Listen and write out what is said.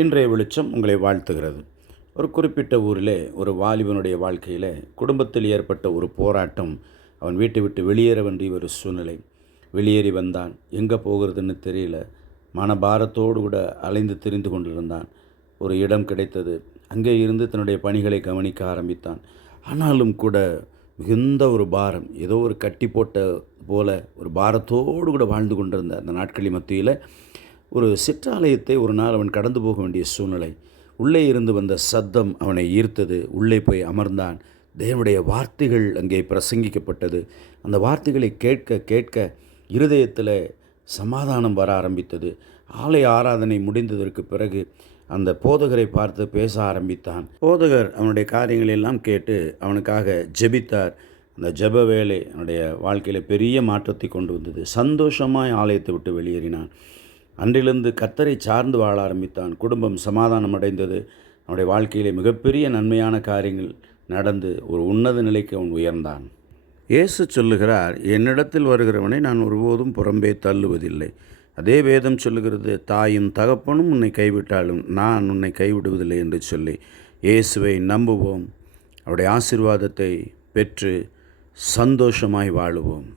இன்றைய வெளிச்சம் உங்களை வாழ்த்துகிறது. ஒரு குறிப்பிட்ட ஊரிலே ஒரு வாலிபனுடைய வாழ்க்கையில் குடும்பத்தில் ஏற்பட்ட ஒரு போராட்டம். அவன் வீட்டை விட்டு வெளியேற வேண்டிய ஒரு சூழ்நிலை. வெளியேறி வந்தான். எங்கே போகிறதுன்னு தெரியல. மனபாரத்தோடு கூட அலைந்து திரிந்து கொண்டிருந்தான். ஒரு இடம் கிடைத்தது. அங்கே இருந்து தன்னுடைய பணிகளை கவனிக்க ஆரம்பித்தான். ஆனாலும் கூட மிகுந்த ஒரு பாரம், ஏதோ ஒரு கட்டி போட்ட போல ஒரு பாரத்தோடு கூட வாழ்ந்து கொண்டிருந்த அந்த நாட்களின் மத்தியில் ஒரு சிற்றாலயத்தை ஒரு நாள் அவன் கடந்து போக வேண்டிய சூழ்நிலை. உள்ளே இருந்து வந்த சத்தம் அவனை ஈர்த்தது. உள்ளே போய் அமர்ந்தான். தேவனுடைய வார்த்தைகள் அங்கே பிரசங்கிக்கப்பட்டது. அந்த வார்த்தைகளை கேட்க கேட்க இருதயத்தில் சமாதானம் வர ஆரம்பித்தது. ஆலய ஆராதனை முடிந்ததற்கு பிறகு அந்த போதகரை பார்த்து பேச ஆரம்பித்தான். போதகர் அவனுடைய காரியங்களை எல்லாம் கேட்டு அவனுக்காக ஜெபித்தார். அந்த ஜெப வேலை அவனுடைய வாழ்க்கையில் பெரிய மாற்றத்தை கொண்டு வந்தது. சந்தோஷமாய் ஆலயத்தை விட்டு வெளியேறினான். அன்றிலிருந்து கர்த்தரை சார்ந்து வாழ ஆரம்பித்தான். குடும்பம் சமாதானம் அடைந்தது. அவனுடைய வாழ்க்கையிலே மிகப்பெரிய நன்மையான காரியங்கள் நடந்து ஒரு உன்னத நிலைக்கு அவன் உயர்ந்தான். இயேசு சொல்லுகிறார், என்னிடத்தில் வருகிறவனை நான் ஒருபோதும் புறம்பே தள்ளுவதில்லை. அதே வேதம் சொல்லுகிறது, தாயும் தகப்பனும் உன்னை கைவிட்டாலும் நான் உன்னை கைவிடுவதில்லை என்று சொல்லி இயேசுவை நம்புவோம். அவருடைய ஆசீர்வாதத்தை பெற்று சந்தோஷமாய் வாழுவோம்.